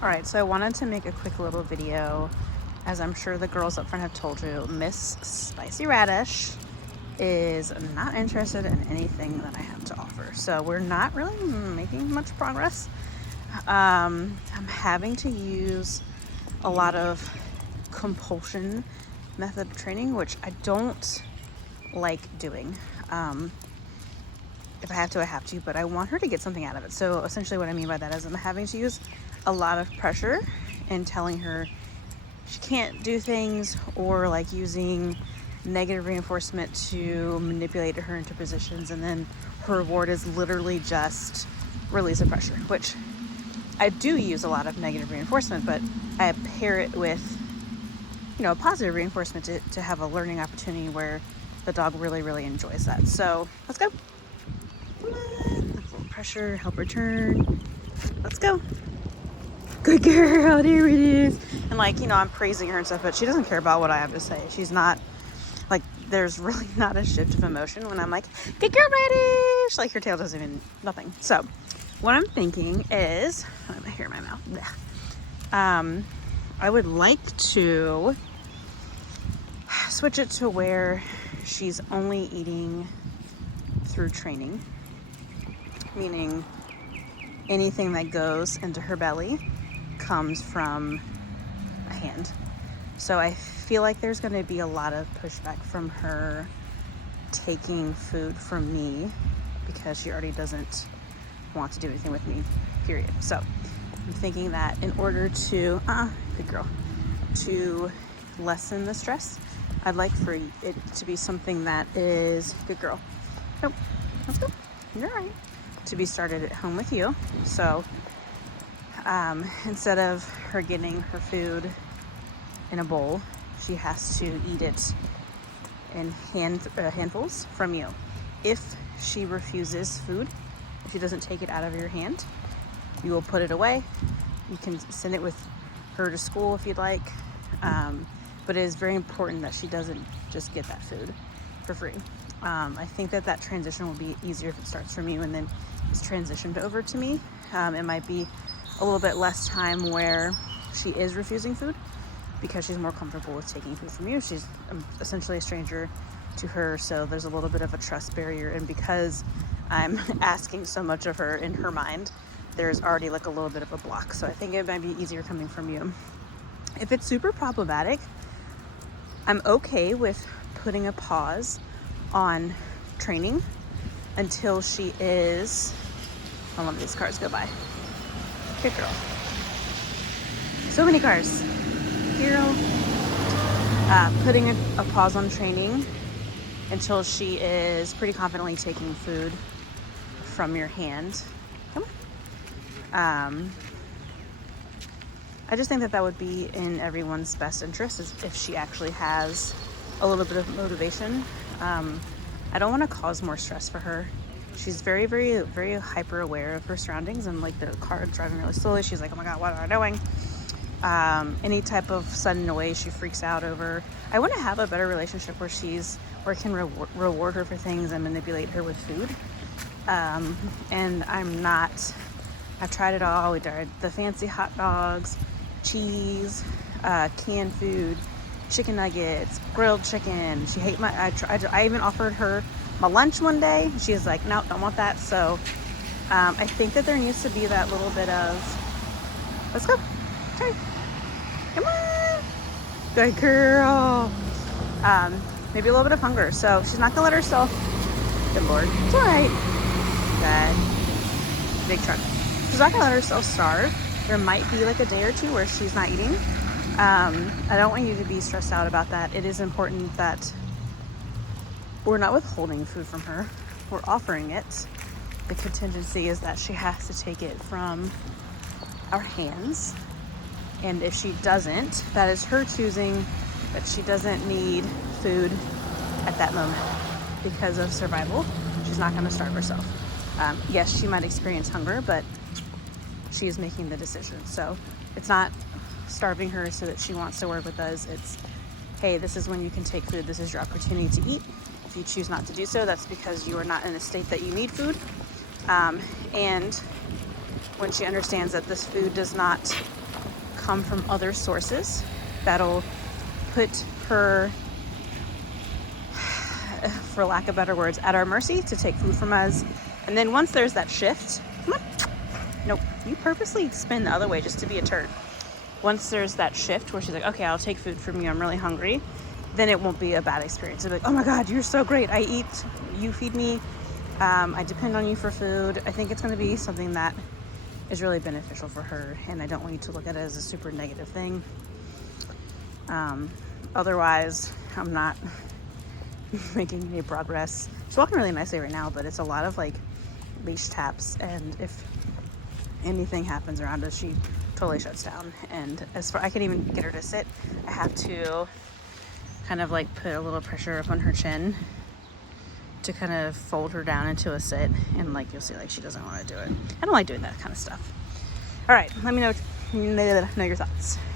All right, so I wanted to make a quick little video. As I'm sure the girls up front have told you, Miss Spicy Radish is not interested in anything that I have to offer. So we're not really making much progress. I'm having to use a lot of compulsion method of training, which I don't like doing. If I have to, I have to, but I want her to get something out of it. So essentially what I mean by that is I'm having to use a lot of pressure and telling her she can't do things, or like using negative reinforcement to manipulate her into positions, and then her reward is literally just release of pressure, which I do use a lot of negative reinforcement, but I pair it with, a positive reinforcement to have a learning opportunity where the dog really, really enjoys that. So let's go. Come on. A little pressure, help her turn. Let's go. Good girl, there it is. And I'm praising her and stuff, but she doesn't care about what I have to say. She's not, there's really not a shift of emotion when I'm like, good girl, Radish. Like her tail doesn't even, nothing. So what I'm thinking is, I have my hair in my mouth. I would like to switch it to where she's only eating through training, meaning anything that goes into her belly comes from a hand. So I feel like there's going to be a lot of pushback from her taking food from me because she already doesn't want to do anything with me, period. So I'm thinking that in order to, good girl, to lessen the stress, I'd like for it to be something that is, good girl, nope, let's go, you're all right, to be started at home with you. So instead of her getting her food in a bowl, she has to eat it in handfuls from you. If she refuses food, if she doesn't take it out of your hand, you will put it away. You can send it with her to school if you'd like, but it is very important that she doesn't just get that food for free. I think that transition will be easier if it starts from you and then is transitioned over to me. It might be a little bit less time where she is refusing food because she's more comfortable with taking food from you. She's essentially a stranger to her, so there's a little bit of a trust barrier, and because I'm asking so much of her in her mind, there's already like a little bit of a block. So I think it might be easier coming from you. If it's super problematic, I'm okay with putting a pause on training until she is, I'll let these cars go by. Good girl. So many cars. Girl. Putting a pause on training until she is pretty confidently taking food from your hand. Come on. I just think that would be in everyone's best interest is if she actually has a little bit of motivation. I don't want to cause more stress for her. She's very, very, very hyper aware of her surroundings, and like the car driving really slowly, she's like, oh my God, what am I doing? Any type of sudden noise she freaks out over. I want to have a better relationship where I can reward her for things and manipulate her with food. And I've tried it all. We tried the fancy hot dogs, cheese, canned food, chicken nuggets, grilled chicken. She hate I even offered her my lunch one day. She's like, no, don't want that. So I think that there needs to be that little bit of, let's go, turn, come on, good girl. Maybe a little bit of hunger. So she's not gonna let herself, good Lord, it's all right. Good, big truck. She's not gonna let herself starve. There might be like a day or two where she's not eating. I don't want you to be stressed out about that. It is important that we're not withholding food from her. We're offering it. The contingency is that she has to take it from our hands. And if she doesn't, that is her choosing that she doesn't need food at that moment because of survival. She's not going to starve herself. Yes, she might experience hunger, but she is making the decision. So it's not starving her so that she wants to work with us. It's, hey, this is when you can take food. This is your opportunity to eat. If you choose not to do so, that's because you are not in a state that you need food. And when she understands that this food does not come from other sources that'll put her, for lack of better words, at our mercy to take food from us. And then once there's that shift, come on, nope, you purposely spin the other way just to be a turd. Once there's that shift where she's like, okay, I'll take food from you, I'm really hungry, then it won't be a bad experience. It'll be like, oh my God, you're so great. I eat, you feed me. I depend on you for food. I think it's going to be something that is really beneficial for her, and I don't want you to look at it as a super negative thing. Otherwise, I'm not making any progress. She's walking really nicely right now, but it's a lot of like leash taps, and if anything happens around us, she totally shuts down. And as far I can even get her to sit, I have to kind of like put a little pressure up on her chin to kind of fold her down into a sit, and like you'll see, like she doesn't want to do it. I don't like doing that kind of stuff. All right, let me know your thoughts.